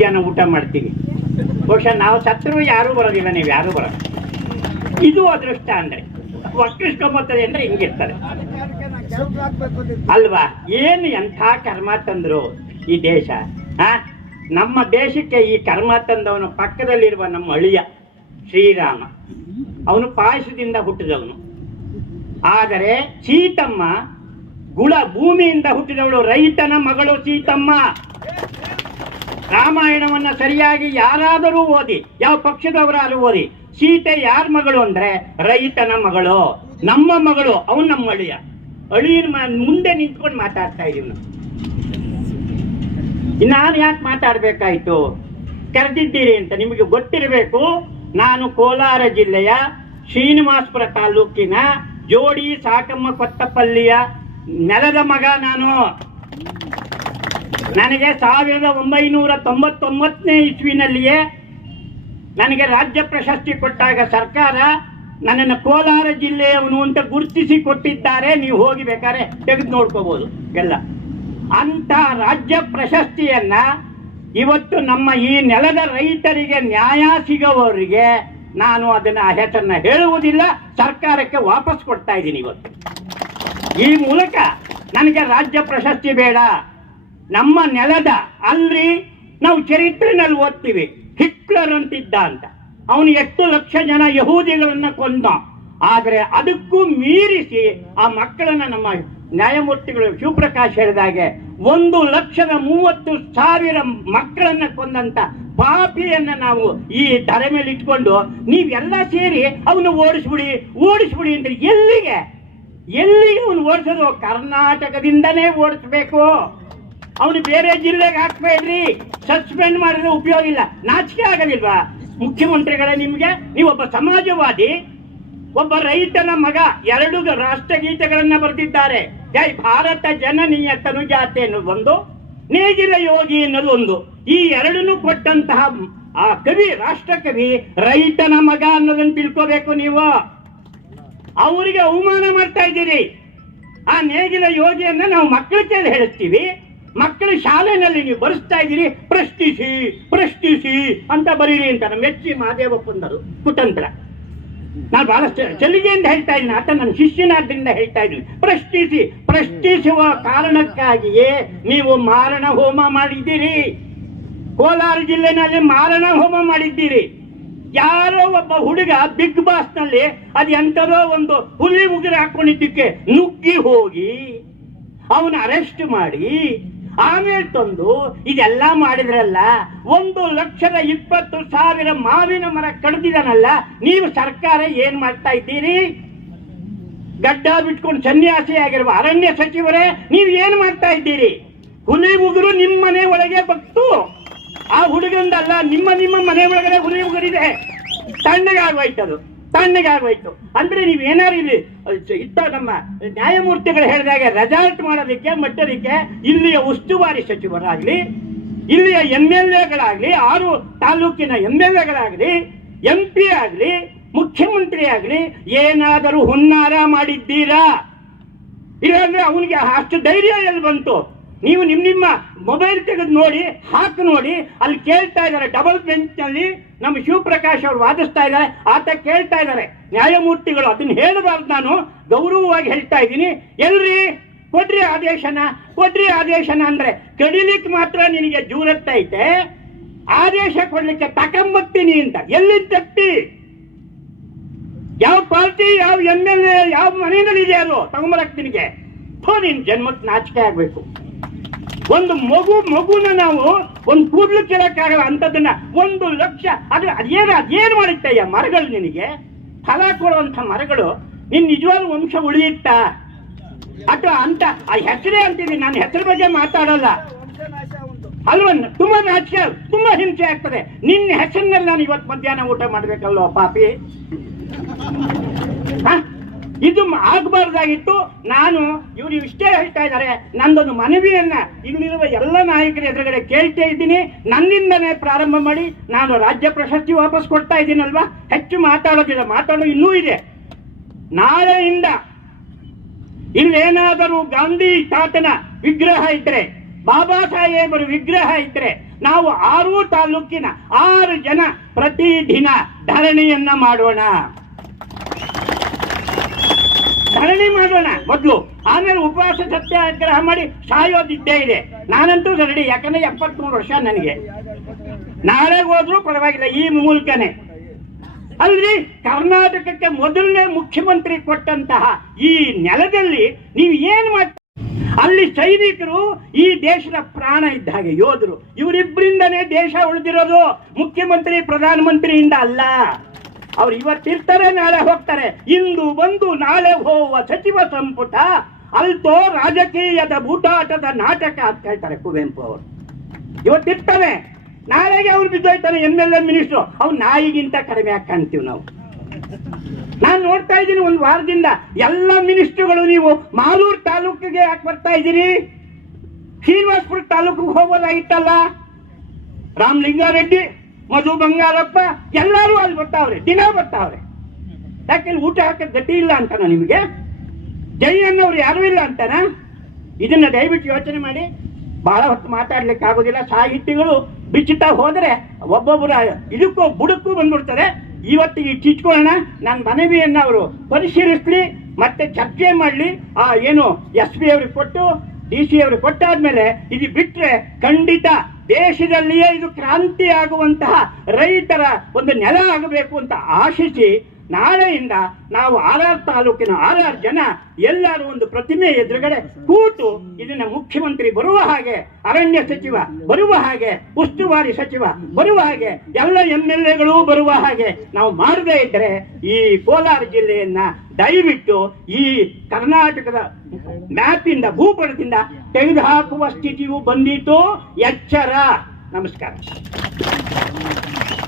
ಮಧ್ಯಾಹ್ನ ಊಟ ಮಾಡ್ತೀವಿ. ಬಹುಶಃ ನಾವು ಸತ್ತರು ಯಾರೂ ಬರೋದಿಲ್ಲ, ನೀವು ಯಾರೂ ಬರೋದು ಇದು ಅದೃಷ್ಟ ಅಂದ್ರೆ ಒಕ್ಕಿಸ್ಕೊಂಬತ್ತದೆ ಅಂದ್ರೆ ಹಿಂಗಿರ್ತದೆ. ಅಲ್ವಾ? ಏನು ಎಂಥ ಕರ್ಮ ತಂದ್ರು ಈ ದೇಶ? ಆ? ನಮ್ಮ ದೇಶಕ್ಕೆ ಈ ಕರ್ಮ ತಂದವನು ಪಕ್ಕದಲ್ಲಿರುವ ನಮ್ಮ ಅಳಿಯ ಶ್ರೀರಾಮ. ಅವನು ಪಾಯಸದಿಂದ ಹುಟ್ಟಿದವನು. ಆದರೆ ಸೀತಮ್ಮ ಗುಳ ಭೂಮಿಯಿಂದ ಹುಟ್ಟಿದವಳು ರೈತನ ಮಗಳು ಸೀತಮ್ಮ. ರಾಮಾಯಣವನ್ನ ಸರಿಯಾಗಿ ಯಾರಾದರೂ ಓದಿ, ಯಾವ ಪಕ್ಷದವರಾದರೂ ಓದಿ, ಸೀತೆ ಯಾರ ಮಗಳು ಅಂದ್ರೆ ರೈತನ ಮಗಳು. ನಮ್ಮ ಮಗಳು, ಅವನು ನಮ್ಮ ಅಳಿಯ ಅಳಿಯ ಮುಂದೆ ನಿಂತ್ಕೊಂಡು ಮಾತಾಡ್ತಾ ಇದೀವಿ ನಾನು ಯಾಕೆ ಮಾತಾಡ್ಬೇಕಾಯ್ತು? ಕರೆದಿದ್ದೀರಿ ಅಂತ ನಿಮಗೆ ಗೊತ್ತಿರಬೇಕು, ನಾನು ಕೋಲಾರ ಜಿಲ್ಲೆಯ ಶ್ರೀನಿವಾಸಪುರ ತಾಲೂಕಿನ ಜೋಡಿ ಸಾಕಮ್ಮ ಕೊತ್ತಪಲ್ಲಿಯ ನೆಲದ ಮಗ ನಾನು. ನನಗೆ ಸಾವಿರದ ಒಂಬೈನೂರ ತೊಂಬತ್ತೊಂಬತ್ತನೇ ಇಸ್ವಿನಲ್ಲಿಯೇ ನನಗೆ ರಾಜ್ಯ ಪ್ರಶಸ್ತಿ ಕೊಟ್ಟಾಗ ಸರ್ಕಾರ ನನ್ನನ್ನು ಕೋಲಾರ ಜಿಲ್ಲೆಯವನು ಅಂತ ಗುರುತಿಸಿ ಕೊಟ್ಟಿದ್ದಾರೆ. ನೀವು ಹೋಗಿ ಬೇಕಾದ್ರೆ ತೆಗೆದು ನೋಡ್ಕೋಬಹುದು ಎಲ್ಲ. ಅಂತ ರಾಜ್ಯ ಪ್ರಶಸ್ತಿಯನ್ನ ಇವತ್ತು ನಮ್ಮ ಈ ನೆಲದ ರೈತರಿಗೆ ನ್ಯಾಯ ಸಿಗೋವರಿಗೆ ನಾನು ಅದನ್ನ ಆ ಹೆಸರನ್ನ ಹೇಳುವುದಿಲ್ಲ. ಸರ್ಕಾರಕ್ಕೆ ವಾಪಸ್ ಕೊಡ್ತಾ ಇದ್ದೀನಿ ಇವತ್ತು. ಈ ಮೂಲಕ ನನಗೆ ರಾಜ್ಯ ಪ್ರಶಸ್ತಿ ಬೇಡ. ನಮ್ಮ ನೆಲದ ಅಲ್ರಿ ನಾವು ಚರಿತ್ರೆನಲ್ಲಿ ಓದ್ತೀವಿ. ಹಿಟ್ಲರ್ ಅಂತಿದ್ದ ಅಂತ. ಅವನು ಎಷ್ಟು ಲಕ್ಷ ಜನ ಯಹೂದಿಗಳನ್ನ ಕೊಂದ. ಆದರೆ ಅದಕ್ಕೂ ಮೀರಿಸಿ ಆ ಮಕ್ಕಳನ್ನ ನಮ್ಮ ನ್ಯಾಯಮೂರ್ತಿಗಳು ಶಿವಪ್ರಕಾಶ್ ಹೇಳಿದಾಗೆ, ಒಂದು ಲಕ್ಷದ ಮೂವತ್ತು ಸಾವಿರ ಮಕ್ಕಳನ್ನ ಕೊಂದಂತ ಪಾಪಿಯನ್ನ ನಾವು ಈ ತಲೆ ಮೇಲೆ ಇಟ್ಕೊಂಡು, ನೀವೆಲ್ಲ ಸೇರಿ ಅವನು ಓಡಿಸ್ಬಿಡಿ ಓಡಿಸ್ಬಿಡಿ ಅಂದ್ರೆ ಎಲ್ಲಿಗೆ? ಎಲ್ಲಿಗೆ ಅವನು ಓಡಿಸೋದು? ಕರ್ನಾಟಕದಿಂದನೇ ಓಡಿಸ್ಬೇಕು. ಅವನು ಬೇರೆ ಜಿಲ್ಲೆಗೆ ಹಾಕ್ಬೇಡ್ರಿ ಸಸ್ಪೆಂಡ್ ಮಾಡಿದ್ರೆ ಉಪಯೋಗ ಇಲ್ಲ. ನಾಚಿಕೆ ಆಗಲಿಲ್ವಾ? ಮುಖ್ಯಮಂತ್ರಿಗಳೇ ನಿಮಗೆ ನೀವೊಬ್ಬ ಸಮಾಜವಾದಿ, ಒಬ್ಬ ರೈತನ ಮಗ, ಎರಡು ರಾಷ್ಟ್ರಗೀತೆಗಳನ್ನು ಬರೆದಿದ್ದಾರೆ. ಜೈ ಭಾರತ ಜನನೀಯ ತನುಜಾತೆ ಅನ್ನೋದು ಒಂದು, ನೇಗಿಲ ಯೋಗಿ ಅನ್ನೋದು ಒಂದು. ಈ ಎರಡನ್ನು ಕೊಟ್ಟಂತಹ ಆ ಕವಿ ರಾಷ್ಟ್ರ ಕವಿ ರೈತನ ಮಗ ಅನ್ನೋದನ್ನು ತಿಳ್ಕೋಬೇಕು ನೀವು. ಅವರಿಗೆ ಅವಮಾನ ಮಾಡ್ತಾ ಇದ್ದೀರಿ. ಆ ನೇಗಿಲ ಯೋಗಿಯನ್ನ ನಾವು ಮಕ್ಕಳ ಕೇಳಿ ಹೇಳಿಸ್ತೀವಿ ಮಕ್ಕಳ ಶಾಲೆನಲ್ಲಿ ನೀವು ಬರೆಸ್ತಾ ಇದ್ದೀರಿ, ಪ್ರಶ್ನಿಸಿ ಪ್ರಶ್ನಿಸಿ ಅಂತ ಬರೀರಿ ಅಂತ ನಮ್ಮ ಮಹಾದೇವ ಮಹಾದೇವಪ್ಪಂದರು ಕುಟಂತ್ರ ನಾನು ಬಹಳ ಚಲಿಗೆಯಿಂದ ಹೇಳ್ತಾ ಇದ್ದೀನಿ ಆತ ನನ್ನ ಶಿಷ್ಯನಾದ್ರಿಂದ ಹೇಳ್ತಾ ಇದ್ದೀನಿ. ಪ್ರಶ್ನಿಸಿ, ಪ್ರಶ್ನಿಸುವ ಕಾರಣಕ್ಕಾಗಿಯೇ ನೀವು ಮಾರಣ ಹೋಮ ಮಾಡಿದ್ದೀರಿ. ಕೋಲಾರ ಜಿಲ್ಲೆನಲ್ಲಿ ಮಾರಣ ಹೋಮ ಮಾಡಿದ್ದೀರಿ. ಯಾರೋ ಒಬ್ಬ ಹುಡುಗ ಬಿಗ್ ಬಾಸ್ನಲ್ಲಿ ಅದು ಎಂಥದೋ ಒಂದು ಹುಲಿ ಉಗುರು ಹಾಕೊಂಡಿದ್ದಕ್ಕೆ ನುಗ್ಗಿ ಹೋಗಿ ಅವನ ಅರೆಸ್ಟ್ ಮಾಡಿ ಆಮೇಲೆ ತಂದು ಇದೆಲ್ಲ ಮಾಡಿದ್ರಲ್ಲ, ಒಂದು ಲಕ್ಷದ ಇಪ್ಪತ್ತು ಸಾವಿರ ಮಾವಿನ ಮರ ಕಡ್ದಿದನಲ್ಲ, ನೀವು ಸರ್ಕಾರ ಏನ್ ಮಾಡ್ತಾ ಇದ್ದೀರಿ? ಗಡ್ಡ ಬಿಟ್ಕೊಂಡು ಸನ್ಯಾಸಿ ಆಗಿರುವ ಅರಣ್ಯ ಸಚಿವರೇ, ನೀವು ಏನ್ ಮಾಡ್ತಾ ಇದ್ದೀರಿ? ಹುಲಿ ಉಗುರು ನಿಮ್ಮ ಮನೆ ಒಳಗೆ ಬಂತು ಆ ಹುಡುಗಂದಲ್ಲ, ನಿಮ್ಮ ನಿಮ್ಮ ಮನೆ ಒಳಗಡೆ ಹುಲಿ ಉಗುರಿದೆ. ತಣ್ಣಗಾಗೋಯ್ತು ಅದು ತಣ್ಣಗಾಗೋಯ್ತು ಅಂದ್ರೆ ನೀವು ಏನಾರು ಇಲ್ಲಿ ಇತ್ತ ನಮ್ಮ ನ್ಯಾಯಮೂರ್ತಿಗಳು ಹೇಳಿದಾಗ ರೆಸಾರ್ಟ್ ಮಾಡೋದಕ್ಕೆ, ಮಟ್ಟದಕ್ಕೆ ಇಲ್ಲಿಯ ಉಸ್ತುವಾರಿ ಸಚಿವರಾಗ್ಲಿ, ಇಲ್ಲಿಯ ಎಂ ಎಲ್ ಎಗಳಾಗಲಿ, ಆರು ತಾಲೂಕಿನ ಎಂ ಎಲ್ ಎಗಳಾಗಲಿ, ಎಂ ಪಿ ಆಗಲಿ ಮುಖ್ಯಮಂತ್ರಿ ಆಗ್ಲಿ ಏನಾದರೂ ಹುನ್ನಾರ ಮಾಡಿದ್ದೀರಾ? ಇಲ್ಲಾಂದ್ರೆ ಅವನಿಗೆ ಅಷ್ಟು ಧೈರ್ಯ ಎಲ್ಲಿ ಬಂತು? ನೀವು ನಿಮ್ಮ ನಿಮ್ಮ ಮೊಬೈಲ್ ತೆಗೆದು ನೋಡಿ, ಹಾಕಿ ನೋಡಿ, ಅಲ್ಲಿ ಕೇಳ್ತಾ ಇದ್ದಾರೆ. ಡಬಲ್ ಬೆಂಚ್ನಲ್ಲಿ ನಮ್ಮ ಶಿವಪ್ರಕಾಶ್ ಅವರು ವಾದಿಸ್ತಾ ಇದ್ದಾರೆ. ಆತ ಕೇಳ್ತಾ ಇದ್ದಾರೆ. ನ್ಯಾಯಮೂರ್ತಿಗಳು ಅದನ್ನ ಹೇಳಬಾರ್ದು ನಾನು. ಗೌರವವಾಗಿ ಹೇಳ್ತಾ ಇದ್ದೀನಿ. ಎಲ್ರಿ, ಕೊಡ್ರಿ ಆದೇಶನ ಕೊಡ್ರಿ ಆದೇಶನ ಅಂದ್ರೆ ಕಡಿಲಿಕ್ಕೆ ಮಾತ್ರ ನಿನಗೆ ಜೂರತ್ತೈತೆ ಆದೇಶ ಕೊಡ್ಲಿಕ್ಕೆ ತಕೊಂಬತ್ತೀನಿ ಅಂತ. ಎಲ್ಲಿ ತಪ್ಪಿ ಯಾವ ಪಾರ್ಟಿ, ಯಾವ ಎಂ ಎಲ್ ಎ ಯಾವ ಮನೆಯಲ್ಲಿ ಇದೆ ಅದು? ತಗೊಂಬರಕ್ ನಿನಗೆ. ಥೋ, ನಿನ್ ಜನ್ಮಕ್ಕೆ ನಾಚಿಕೆ ಆಗ್ಬೇಕು. ಒಂದು ಮಗು ಮಗುನ ನಾವು ಒಂದು ಕೂಡ್ಲು ಕೇಳಕ್ಕಾಗಲ್ಲ ಅಂತದನ್ನ ಒಂದು ಲಕ್ಷ ಅದು ಅದೇನು ಅದೇನು ಮಾಡುತ್ತಯ್ಯ ಮರಗಳು ನಿನಗೆ? ಫಲ ಕೊಡುವಂತ ಮರಗಳು ನಿನ್ ನಿಜವಾದ ವಂಶ ಉಳಿಯುತ್ತಾ? ಅಥವಾ ಅಂತ ಆ ಹೆಸರೇ ಅಂತೀನಿ ನಾನು ಹೆಸರು ಬಗ್ಗೆ ಮಾತಾಡಲ್ಲ. ಅಲ್ವನ್ನ ತುಂಬಾ ನಾಚಿಕೆ ತುಂಬಾ ಹಿಂಸೆ ಆಗ್ತದೆ. ನಿನ್ನ ಹೆಸರಿನಲ್ಲಿ ನಾನು ಇವತ್ತು ಮಧ್ಯಾಹ್ನ ಊಟ ಮಾಡ್ಬೇಕಲ್ವ, ಪಾಪಿ? ಇದು ಆಗಬಾರ್ದಾಗಿತ್ತು. ನಾನು ಇವರು ಇಷ್ಟೇ ಹೇಳ್ತಾ ಇದ್ದಾರೆ. ನಂದೊಂದು ಮನವಿಯನ್ನ ಇಲ್ಲಿರುವ ಎಲ್ಲ ನಾಯಕರ ಎದುರುಗಡೆ ಕೇಳ್ತಾ ಇದ್ದೀನಿ. ನನ್ನಿಂದನೇ ಪ್ರಾರಂಭ ಮಾಡಿ ನಾನು ರಾಜ್ಯ ಪ್ರಶಸ್ತಿ ವಾಪಸ್ ಕೊಡ್ತಾ ಇದ್ದೀನಲ್ವಾ? ಹೆಚ್ಚು ಮಾತಾಡೋದಿಲ್ಲ. ಮಾತಾಡೋ ಇನ್ನೂ ಇದೆ. ನಾಳೆಯಿಂದ ಇಲ್ಲೇನಾದರೂ ಗಾಂಧಿ ತಾತನ ವಿಗ್ರಹ ಇದ್ರೆ, ಬಾಬಾ ಸಾಹೇಬರು ವಿಗ್ರಹ ಇದ್ರೆ, ನಾವು ಆರು ತಾಲೂಕಿನ ಆರು ಜನ ಪ್ರತಿದಿನ ಧರಣಿಯನ್ನ ಮಾಡೋಣ. ಧರಣಿ ಮಾಡೋಣ. ಮೊದಲು ಆಮೇಲೆ ಉಪವಾಸ ಸತ್ಯಾಗ್ರಹ ಮಾಡಿ ಸಾಯೋದಿದ್ದೇ ಇದೆ. ನಾನಂತೂ ರೆಡಿ ಯಾಕಂದ್ರೆ ಎಪ್ಪತ್ಮೂರು ವರ್ಷ ನನಗೆ. ನಾಳೆ ಹೋದ್ರೂ ಪರವಾಗಿಲ್ಲ, ಈ ಮೂಲಕನೇ. ಅಲ್ರಿ? ಕರ್ನಾಟಕಕ್ಕೆ ಮೊದಲನೇ ಮುಖ್ಯಮಂತ್ರಿ ಕೊಟ್ಟಂತಹ ಈ ನೆಲದಲ್ಲಿ ನೀವು ಏನು ಮಾಡ್ತೀರಿ? ಅಲ್ಲಿ ಸೈನಿಕರು ಈ ದೇಶದ ಪ್ರಾಣ ಇದ್ದ ಹಾಗೆ ಯೋಧರು. ಇವರಿಬ್ಬರಿಂದನೇ ದೇಶ ಉಳಿದಿರೋದು ಮುಖ್ಯಮಂತ್ರಿ, ಪ್ರಧಾನಮಂತ್ರಿಯಿಂದ ಅಲ್ಲ. ಅವ್ರು ಇವತ್ತಿರ್ತಾರೆ ನಾಳೆ ಹೋಗ್ತಾರೆ. ಇಂದು ಬಂದು ನಾಳೆ ಹೋಗುವ ಸಚಿವ ಸಂಪುಟ, ಅಲ್ತೋ ರಾಜಕೀಯದ ಬೂಟಾಟದ ನಾಟಕ ಅಂತ ಹೇಳ್ತಾರೆ ಕುವೆಂಪು ಅವರು. ಇವತ್ತಿರ್ತಾನೆ ನಾಳೆಗೆ ಅವ್ರು ಬಿದ್ದೋಯ್ತಾನೆ ಎಂ ಎಲ್ ಎ ಮಿನಿಸ್ಟ್ರು ಅವ್ರು ನಾಯಿಗಿಂತ ಕಡಿಮೆ ಆಗಿ ಕಾಣ್ತೀವಿ ನಾವು. ನಾನು ನೋಡ್ತಾ ಇದ್ದೀನಿ ಒಂದು ವಾರದಿಂದ. ಎಲ್ಲ ಮಿನಿಸ್ಟ್ರುಗಳು ನೀವು ಮಾಲೂರು ತಾಲೂಕಿಗೆ ಯಾಕೆ ಬರ್ತಾ ಇದ್ದೀರಿ? ಶ್ರೀನಿವಾಸಪುರ ತಾಲೂಕಿಗೆ ಹೋಗೋದಾಗಿತ್ತಲ್ಲ? ರಾಮಲಿಂಗಾರೆಡ್ಡಿ ಮಧು ಬಂಗಾರಪ್ಪ, ಎಲ್ಲರೂ ಅಲ್ಲಿ ಬರ್ತಾವ್ರೆ, ದಿನ ಬರ್ತಾವ್ರೆ. ಯಾಕೆ ಊಟ ಹಾಕಕ್ಕೆ ಗಟ್ಟಿ ಇಲ್ಲ ಅಂತಾನ ನಿಮಗೆ? ಜೈ ಅನ್ನೋರು ಯಾರೂ ಇಲ್ಲ ಅಂತಾನ? ಇದನ್ನ ದಯವಿಟ್ಟು ಯೋಚನೆ ಮಾಡಿ. ಬಹಳ ಹೊತ್ತು ಮಾತಾಡ್ಲಿಕ್ಕೆ ಆಗೋದಿಲ್ಲ. ಸಾಹಿತಿಗಳು ಬಿಚ್ಚುತ್ತಾ ಹೋದ್ರೆ ಒಬ್ಬೊಬ್ಬರ ಇದಕ್ಕೂ ಬುಡಕ್ಕೂ ಬಂದ್ಬಿಡ್ತಾರೆ. ಇವತ್ತಿಗೆ ಚಿಚ್ಕೊಳ್ಳೋಣ ನನ್ನ ಮನವಿಯನ್ನ ಅವರು ಪರಿಶೀಲಿಸ್ಲಿ, ಮತ್ತೆ ಚರ್ಚೆ ಮಾಡಲಿ. ಆ, ಏನು ಎಸ್ ಪಿ ಅವ್ರಿಗೆ ಕೊಟ್ಟು, ಡಿ ಸಿ ಅವ್ರಿಗೆ ಕೊಟ್ಟಾದ್ಮೇಲೆ, ಇದು ಬಿಟ್ಟರೆ ಖಂಡಿತ ದೇಶದಲ್ಲಿಯೇ ಇದು ಕ್ರಾಂತಿ ಆಗುವಂತಹ ರೈತರ ಒಂದು ನೆಲ ಆಗಬೇಕು ಅಂತ ಆಶಿಸಿ ನಾಳೆಯಿಂದ ನಾವು ಆರ್ ತಾಲೂಕಿನ ಆರ್ ಜನ ಎಲ್ಲರೂ ಒಂದು ಪ್ರತಿಮೆ ಎದುರುಗಡೆ ಕೂತು ಇದನ್ನ ಮುಖ್ಯಮಂತ್ರಿ ಬರುವ ಹಾಗೆ, ಅರಣ್ಯ ಸಚಿವ ಬರುವ ಹಾಗೆ, ಉಸ್ತುವಾರಿ ಸಚಿವ ಬರುವ ಹಾಗೆ, ಎಲ್ಲ ಎಂ ಎಲ್ ಎಗಳು ಬರುವ ಹಾಗೆ ನಾವು ಮಾಡದೇ ಇದ್ರೆ ಈ ಕೋಲಾರ ಜಿಲ್ಲೆಯನ್ನ ದಯವಿಟ್ಟು ಈ ಕರ್ನಾಟಕದ ಮ್ಯಾಪಿಂದ, ಭೂಪಟದಿಂದ ತೆಗೆದುಹಾಕುವ ಸ್ಥಿತಿಯು ಬಂದಿತು. ಎಚ್ಚರ. ನಮಸ್ಕಾರ.